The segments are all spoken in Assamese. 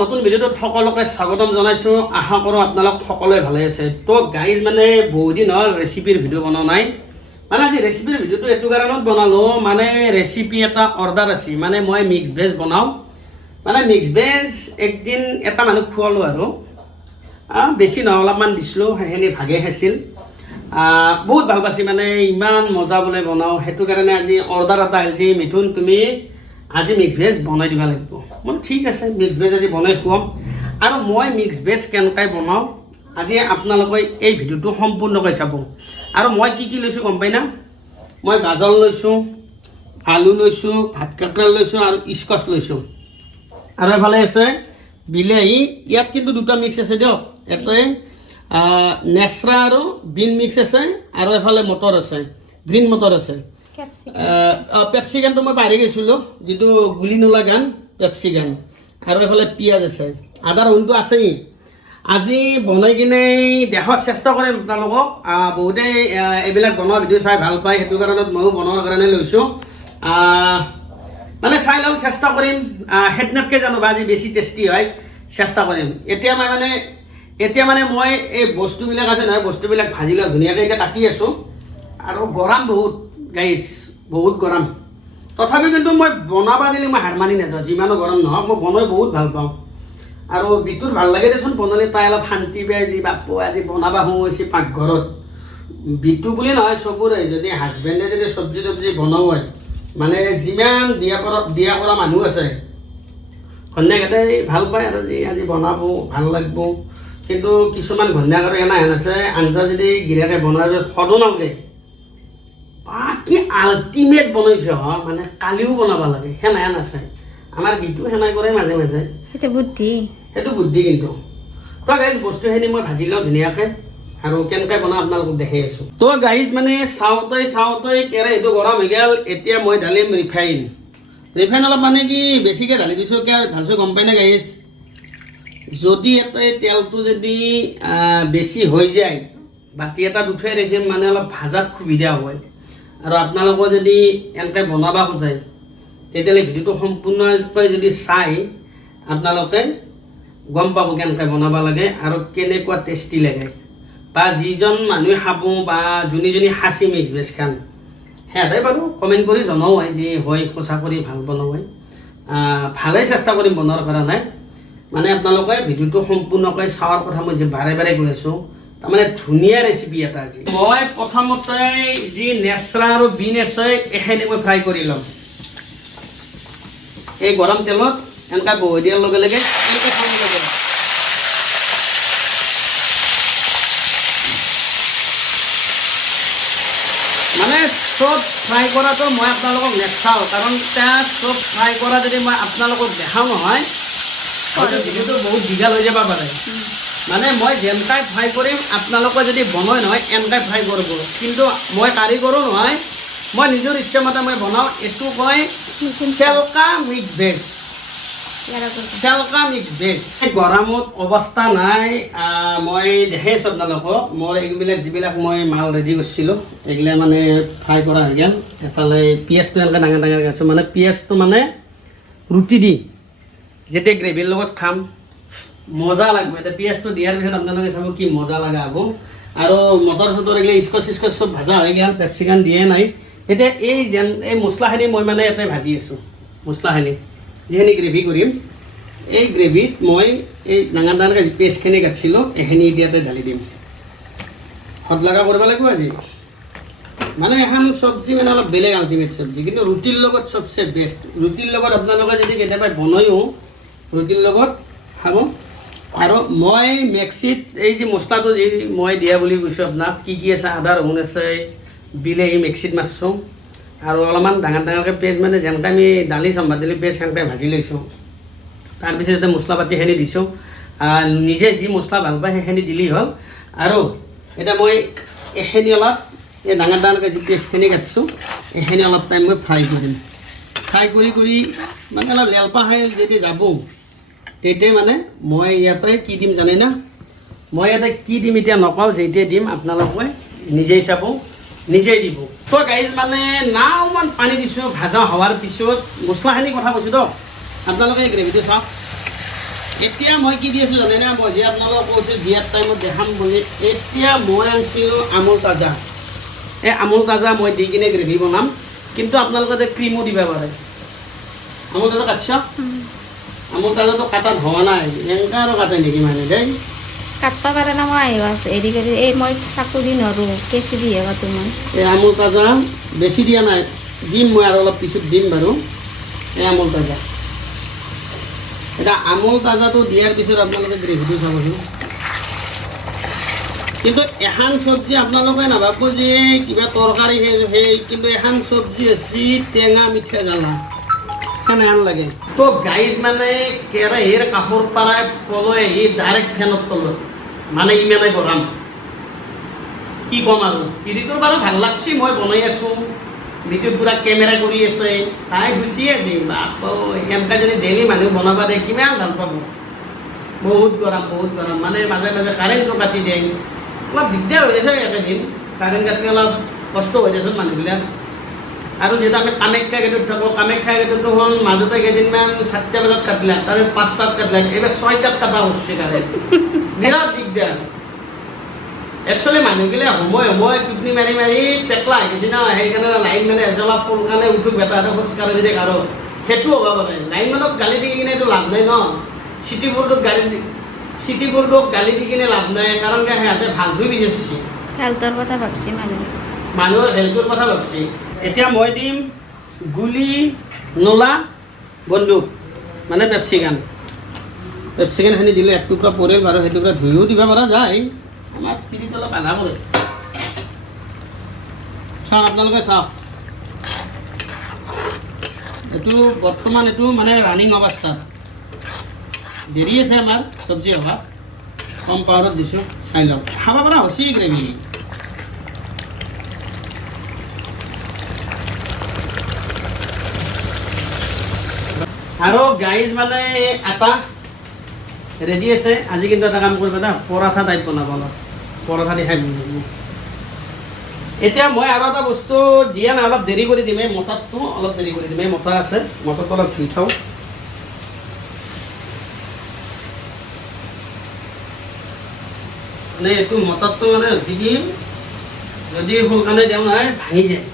নতুন ভিডিওত সকলোকে স্বাগতম জনাইছো। আশা কৰোঁ আপোনালোক সকলোৱে ভালে আছে। তো গাইজ মানে বহুদিন হ'ল ৰেচিপিৰ ভিডিঅ' বনোৱা নাই। মানে আজি ৰেচিপিৰ ভিডিঅ'টো এইটো কাৰণত বনালোঁ, মানে ৰেচিপি এটা অৰ্ডাৰ আছে। মানে মই মিক্স ভেজ বনাওঁ, মানে মিক্স ভেজ একদিন এটা মানুহ খুৱালোঁ আৰু বেছি নহয় অলপমান দিছিলোঁ, সেইখিনি ভাগে খাইছিল। বহুত ভাল পাইছে, মানে ইমান মজা বোলে বনাওঁ। সেইটো কাৰণে আজি অৰ্ডাৰ এটা আহিছে, মিথুন তুমি আজি মিক্স ভেজ বনাই দিব লাগিব। মানে ঠিক আছে, মিক্স ভেজ আজি বনাই খুৱাম। আৰু মই মিক্স ভেজ কেনেকৈ বনাওঁ আজি আপোনালোকে এই ভিডিঅ'টো সম্পূৰ্ণকৈ চাব। আৰু মই কি কি লৈছোঁ গম পাই না? মই গাজৰ লৈছোঁ, আলু লৈছোঁ, ভাত কেৰেলা লৈছোঁ আৰু স্কচ লৈছোঁ। আৰু এফালে আছে বিলাহী। ইয়াত কিন্তু দুটা মিক্স আছে দিয়ক, এটাই নেচৰা আৰু বিন মিক্স আছে, আৰু এফালে মটৰ আছে, গ্ৰীণ মটৰ আছে। পেপচিকানটো মই পাহৰি গৈছিলোঁ, যিটো গুলি নোলাগান পেপচিকান। আৰু এফালে পিঁয়াজ আছে, আদা ৰহুনটো আছেই। আজি বনাই কিনে দেখাৰ চেষ্টা কৰিম আপোনালোকক। বহুতেই এইবিলাক বনোৱা ভিডিঅ' চাই ভাল পায়, সেইটো কাৰণত ময়ো বনোৱাৰ কাৰণে লৈছোঁ। মানে চাই লওঁ, চেষ্টা কৰিম। হেডনেটকৈ জানো বা আজি বেছি টেষ্টি হয়, চেষ্টা কৰিম। এতিয়া মানে মই এই বস্তুবিলাক আছে নহয়, বস্তুবিলাক ভাজি লওঁ ধুনীয়াকৈ। এতিয়া কাটি আছোঁ আৰু গৰম বহুত গাইজ, বহুত গৰম। তথাপি কিন্তু মই বনাব দিলে মই হাৰ মানি নাযাওঁ, যিমানো গৰম নহওক। মই বনাই বহুত ভাল পাওঁ, আৰু বিটোৰ ভাল লাগে দেচোন বনালে। তাই অলপ শান্তি পায়, যি বাপু আজি বনাব সোমাইছে পাকঘৰত। বিটু বুলি নহয়, চবৰে যদি হাজবেণ্ডে যদি চব্জি তব্জি বনাওঁ হয়, মানে যিমান বিয়া কৰা মানুহ আছে ঘৈণীয়েকহঁতে ভাল পায় আৰু যি আজি বনাব ভাল লাগিব। কিন্তু কিছুমান ঘৈণীয়েক আৰু এনাহেন আছে, আঞ্জা যদি গিৰিয়েকে বনাই সদো নালাগে, কি আল্টিমেট বনাইছে মানে কালিও বনাব লাগে, সেনাহেন আছে। আমাৰ বিটু সেনাই কৰে মাজে মাজে, সেইটো বুদ্ধি কিন্তু। তো গাইজ বস্তুখিনি মই ভাজি লওঁ ধুনীয়াকৈ, আৰু কেনেকৈ বনাওঁ আপোনালোকক দেখাই আছোঁ। তো গাইজ মানে চাওঁতে কেৰাহীটো গৰম হৈ গ'ল। এতিয়া মই ঢালিম ৰিফাইন। অলপ মানে কি বেছিকৈ ঢালি দিছোঁ, কিয় ঢালিছোঁ গম পাই না গাইজ? যদি তেলটো যদি বেছি হৈ যায়, বাতি এটাত উঠাই ৰাখিম, মানে অলপ ভাজাত সুবিধা হয়। আৰু আপোনালোকে যদি এনেকৈ বনাব খোজে, তেতিয়াহ'লে ভিডিঅ'টো সম্পূৰ্ণকৈ যদি চাই আপোনালোকে গম পাব কেনেকৈ বনাব লাগে আৰু কেনেকুৱা টেষ্টি লাগে। বা যিজন মানুহে খাব বা যোনী সাঁচি মিক্স ভেজ খান, সিহঁতে বাৰু কমেণ্ট কৰি জনাও হয় যে হয় সঁচা কৰি ভাল বনাওঁ হয়। ভালেই চেষ্টা কৰিম বনোৱাৰ কাৰণে। মানে আপোনালোকে ভিডিঅ'টো সম্পূৰ্ণকৈ চোৱাৰ কথা মই যে বাৰে বাৰে কৈ আছোঁ। তাৰমানে ধুনীয়া ৰেচিপি এটা আজি। মই প্ৰথমতে যি নেচৰা আৰু বিন আছে এইখিনি মই ফ্ৰাই কৰি ল'ম। এই গৰম তেলত এনেকৈ বহাই দিয়াৰ লগে লগে এনেকৈ খাব লাগে। মানে চব ফ্ৰাই কৰাটো মই আপোনালোকক নেচাওঁ, কাৰণ তাত চব ফ্ৰাই কৰা যদি মই আপোনালোকক দেখাওঁ নহয়, ভিডিঅ'টো বহুত দীঘল হৈ যাব পাৰে। মানে মই যেনেকৈ ফ্ৰাই কৰিম, আপোনালোকে যদি বনাই নহয় এনেকৈ ফ্ৰাই কৰিব। কিন্তু মই কাৰিকৰো নহয়, মই নিজৰ ইচ্ছামতে মই বনাওঁ। এইটো কয় চেলকা মিক্স ভেজ। গৰমত অৱস্থা নাই। মই দেখাইছোঁ আপোনালোকক মোৰ এইবিলাক যিবিলাক মই মাল ৰেডি কৰিছিলোঁ, এইবিলাক মানে ফ্ৰাই কৰা হৈ গ'ল। এফালে পিঁয়াজটো এনেকৈ ডাঙৰ ডাঙৰ কাটিছোঁ, মানে পিঁয়াজটো মানে ৰুটি দি যেতিয়া গ্ৰেভিৰ লগত খাম মজা লাগিব। এতিয়া পিঁয়াজটো দিয়াৰ পিছত আপোনালোকে চাব কি মজা লগা হ'ব। আৰু মটৰ চটৰ এইগিলা স্কচ চব ভাজা হৈ গ'ল, পেপচিকান দিয়ে নাই। এতিয়া এই মছলাখিনি মই মানে ইয়াতে ভাজি আছোঁ। মছলাখিনি যিখিনি গ্ৰেভি কৰিম, এই গ্ৰেভিত মই এই ডাঙৰ ডাঙৰকৈ পেষ্টখিনি কাটিছিলোঁ এইখিনি ইয়াতে ঢালি দিম। হত লগা কৰিব লাগিব আজি। মানে এখন চব্জি মানে অলপ বেলেগ আল্টিমেট চব্জি, কিন্তু ৰুটিৰ লগত চবচে বেষ্ট। ৰুটিৰ লগত আপোনালোকে যদি কেতিয়াবা বনায়ো ৰুটিৰ লগত খাব। আৰু মই মিক্সিত এই যে মছলাটো যি মই দিয়া বুলি কৈছোঁ আপোনাক, কি কি আছে, আদা ৰহুন আছে, বিলাহী মিক্সিত মাৰিছোঁ, আৰু অলপমান ডাঙৰ ডাঙৰকৈ পেষ্ট, মানে যেনেকৈ আমি দালি চাম্বাৰ দিলে পেষ্ট সেনেকৈ ভাজি লৈছোঁ। তাৰপিছত এতিয়া মছলা পাতিখিনি দিছোঁ। নিজে যি মছলা ভাল পায় সেইখিনি দিলেই হ'ল। আৰু এতিয়া মই এইখিনি অলপ এই ডাঙৰ ডাঙৰকৈ যি পেষ্টখিনি কাটিছোঁ এইখিনি অলপ টাইম মই ফ্ৰাই কৰিম। ফ্ৰাই কৰি মানে অলপ লেলপা খাই যদি যাব, তেতিয়া মানে মই ইয়াতে কি দিম জানে না? মই ইয়াতে কি দিম এতিয়া নকওঁ, যেতিয়াই দিম আপোনালোকে নিজেই চাব, নিজেই দিব। তো গাইজ মানে নাওমান পানী দিছোঁ ভাজা হোৱাৰ পিছত। মছলাখিনি কথা কৈছোঁ তো, আপোনালোকে এই গ্ৰেভিটো চাওক। এতিয়া মই কি দি আছোঁ জানেনে? মই যে আপোনালোকক কৈছোঁ দিয়াৰ টাইমত দেখাম বুলি, এতিয়া মই আনিছিলোঁ আমুল তাজা। এই আমুল তাজা মই দি কিনে গ্ৰেভি বনাম, কিন্তু আপোনালোকে ক্ৰীমো দিব পাৰে। আমুল তাজা কাটছ? আমুল তাজাটো কাটাত হোৱা নাই, এনেকুৱা আৰু কাটে নেকি মানে দেই? কাটবা পাৰে না, মই হেৰি কৰি এই মই চাকু দি নৰোঁ, কেঁচি দিহে কাটো মই। এই আমুল তাজা বেছি দিয়া নাই, দিম মই আৰু অলপ পিছত দিম বাৰু। এই আমুল তাজা, এতিয়া আমুল তাজাটো দিয়াৰ পিছত আপোনালোকে গ্ৰেভিটো চাবচোন। কিন্তু এখন চব্জি আপোনালোকে নাভাবব যে কিবা তৰকাৰী সেই, কিন্তু এখন চব্জি আছে টেঙা মিঠা জ্বালা, সেনেহেন লাগে। তো গাইজ মানে কেৰাহীৰ কাষৰ পৰাই পলয় আহি ডাইৰেক্ট ফেনৰ তলত, মানে ইমানেই গৰম। কি ক'ম আৰু, তিৰিটোৰ বাৰু ভাল লাগছি, মই বনাই আছোঁ, ভিডিঅ'ত পুৰা কেমেৰা কৰি আছে, তাই গুচিয়ে দিয়ে। বাপ এনেকৈ যদি ডেইলি মানুহ বনাব দিয়ে কিমান ভাল পাব। বহুত গৰম, বহুত গৰম, মানে মাজে মাজে কাৰেণ্টটো কাটি দিয়ে। অলপ দিগদাৰ হৈ আছে একেদিন, কাৰেণ্ট কাটি অলপ কষ্ট হৈ যাচোন মানুহবিলাক। আৰু যিহেতু আমি কামাখ্যা গেটত থাকোঁ, কামাখ্যা গেটতো হ'ল মাজতে কেইদিনমান 4টা বজাত কাটিলে, তাৰে 5টাত কাটিলে, এইবাৰ 6টাত কটা হৈছে কাৰেণ্ট। বিৰাট দিগদাৰ। একচুৱেলি মানুহগিলা সময় টোপনি মাৰি মাৰি পেটলা হৈ গৈছে ন, সেইকাৰণে লাইন মানে অলপ ফুল কাৰণে উঠোক বেটাহঁতে খোজকাঢ়ে যদি কাৰো, সেইটো হ'ব পাৰে। লাইনমেনক গালি দি কিনে এইটো লাভ নাই ন, চিটি বোৰ্ডক গালি দি কিনে লাভ নাই, কাৰণ সিহঁতে ভালটোৱে বিচাৰিছে, হেল্থৰ কথা ভাবছি মানুহে, মানুহৰ হেল্থৰ কথা ভাবছি। এতিয়া মই দিম গুলি নোলা বন্দুক, মানে পেপচিকানখিনি দিলে এক টুকুৰা পৰিল বাৰু, সেই টুকুৰা ধুইও দিব পৰা যায়। আমাৰ তিৰিটো অলপ আধা কৰে। চাওক আপোনালোকে চাওক, এইটো বৰ্তমান এইটো মানে ৰানিং অৱস্থাত, দেৰি আছে আমাৰ চব্জি হোৱা, কম পাৱাৰত দিছোঁ, চাই লওক। খাব পৰা হৈছে গ্ৰেভি। আৰু গাইজ মানে আটা ৰেডি আছে। আজি কিন্তু এটা কাম কৰিব না, পৰঠা টাইপ বনাব, অলপ পৰঠা দি খাই বুজি যাব। এতিয়া মই আৰু এটা বস্তু দিয়া নাই, অলপ দেৰি কৰি দিম। এই মটৰটো অলপ দেৰি কৰি দিম, এই মটৰ আছে, মটৰটো অলপ ধুই থওঁ। মানে এইটো মটৰটো মানে হৈছে কি, যদি সোনকালে দিওঁ নহয় ভাঙি যায়।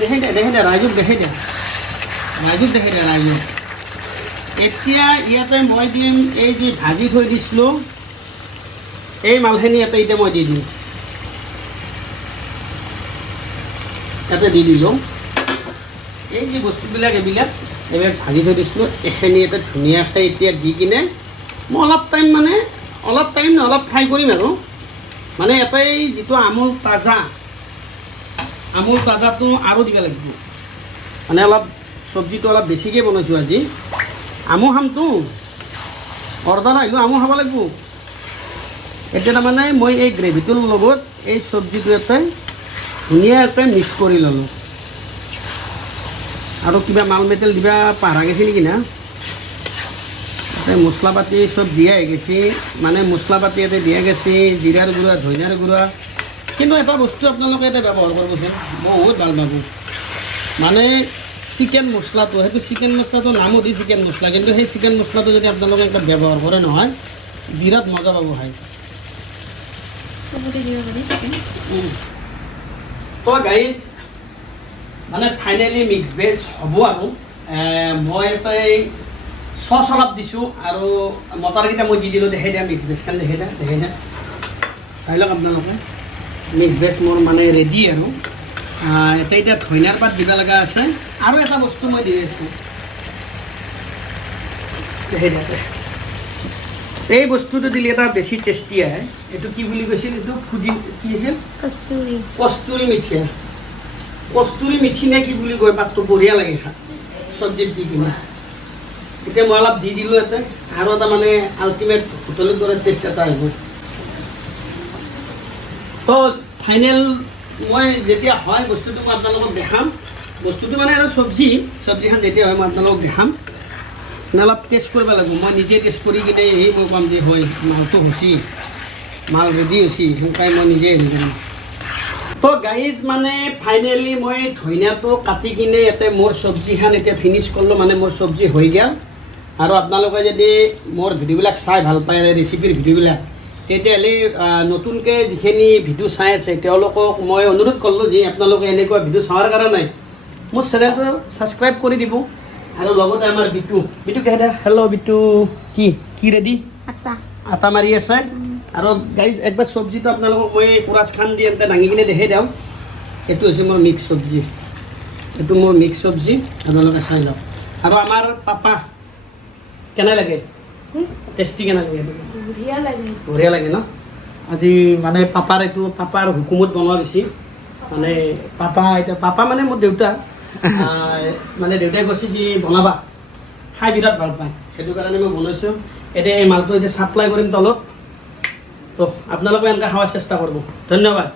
দেখে দে ৰাইজক দেখাই দে, ৰাইজক। এতিয়া ইয়াতে মই দিম এই যে ভাজি থৈ দিছিলোঁ, এই মালখিনি ইয়াতে এতিয়া মই দি দিম। ইয়াতে দি দিলোঁ এই যে বস্তুবিলাক, এইবিলাক ভাজি থৈ দিছিলোঁ, এইখিনি ইয়াতে ধুনীয়াকৈ এতিয়া দি কিনে মই অলপ টাইম অলপ ফ্ৰাই কৰিম আৰু। মানে এটাই যিটো আমুল তাজাটো আৰু দিব লাগিব, মানে অলপ চব্জিটো অলপ বেছিকৈ বনাইছোঁ আজি। আমো খামতো, অৰ্ডাৰ আহিলোঁ আমো খাব লাগিব। এতিয়া তাৰমানে মই এই গ্ৰেভিটোৰ লগত এই চব্জিটো ইয়াতে ধুনীয়াকৈ মিক্স কৰি ল'লোঁ। আৰু কিবা মাল মেটেল দিবা পাহৰা গৈছে নেকি না, মছলা পাতি চব দিয়া হৈ গৈছে, মানে মছলা পাতি ইয়াতে দিয়া গৈছে, জিৰাৰ গুড়া, ধনিয়াৰ গুড়া। কিন্তু এটা বস্তু আপোনালোকে ইয়াতে ব্যৱহাৰ কৰিবচোন, বহুত ভাল পাব। মানে চিকেন মছলাটো, সেইটো চিকেন মছলাটো নামো দি চিকেন মছলা, কিন্তু সেই চিকেন মছলাটো যদি আপোনালোকে একটা ব্যৱহাৰ কৰে নহয়, বিৰাট মজা পাব খাই। তো গাইজ মানে ফাইনেলি মিক্স ভেজ হ'ব আৰু। মই এটাই চচ অলপ দিছোঁ, আৰু মটৰকেইটা মই দি দিলোঁ। দেখাই দিয়া মিক্স ভেজখন, দেখাই দিয়া চাই লওক আপোনালোকে। মিক্স ভেজ মোৰ মানে ৰেডি আৰু। এতিয়া ধনিয়াৰ পাত দিব লগা আছে, আৰু এটা বস্তু মই দি আছোঁ, এই বস্তুটো দিলে এটা বেছি টেষ্টি আহে। এইটো কি বুলি কৈছিল, এইটো কি আছিল, কস্তুৰী মিঠি নে কি বুলি কয়, পাতটো বঢ়িয়া লাগে খাই চব্জিত দি কিনে। এতিয়া মই অলপ দি দিলোঁ ইয়াতে, আৰু এটা মানে আল্টিমেট হোটেলৰ দৰে টেষ্ট এটা আহিব। তো ফাইনেল মই যেতিয়া হয় বস্তুটো মই আপোনালোকক দেখাম। বস্তুটো মানে আৰু চব্জিখন যেতিয়া হয় মই আপোনালোকক দেখাম। মানে অলপ টেষ্ট কৰিব লাগিব, মই নিজে টেষ্ট কৰি কিনে মই ক'ম যে হয় মালটো হৈছে, মাল ৰেডি হৈছে, সেনেকুৱাই মই নিজে হেৰি কৰিম। তো তো গাইজ মানে ফাইনেলি মই ধনিয়াটো কাটি কিনে ইয়াতে মোৰ চব্জিখন এতিয়া ফিনিছ কৰিলোঁ মানে মোৰ চব্জি হৈ গ'ল আৰু আপোনালোকে যদি মোৰ ভিডিঅ'বিলাক চাই ভাল পায় ৰেচিপিৰ ভিডিঅ'বিলাক তেতিয়াহ'লে নতুনকৈ যিখিনি ভিডিঅ' চাই আছে তেওঁলোকক মই অনুৰোধ কৰিলোঁ যে আপোনালোকে এনেকুৱা ভিডিঅ' চোৱাৰ কাৰণে মোৰ চেনেলটো ছাবস্ক্ৰাইব কৰি দিব আৰু লগতে আমাৰ বিটু হেল্ল' বিটু কি ৰেডি আটা আটা মাৰি আছে আৰু গাইজ একবাৰ চব্জিটো আপোনালোকক মই কুৰাচ খান দি এনেকৈ দাঙি কিনে দেখাই দিওঁ এইটো হৈছে মোৰ মিক্স চব্জি এইটো মোৰ মিক্স চব্জি আপোনালোকে চাই লওক আৰু আমাৰ পাপা কেনে লাগে টেষ্টি কেনে লাগে বঢ়িয়া লাগে ন আজি মানে পাপাৰ হুকুমত বনোৱা বেছি মানে পাপা মানে মোৰ দেউতা মানে দেউতাই কৈছে যে বনাবা খাই বিৰাট ভাল পায় সেইটো কাৰণে মই বনাইছোঁ এতিয়া এই মালটো এতিয়া ছাপ্লাই কৰিম তলত তো আপোনালোকে এনেকৈ খাৱাৰ চেষ্টা কৰিব ধন্যবাদ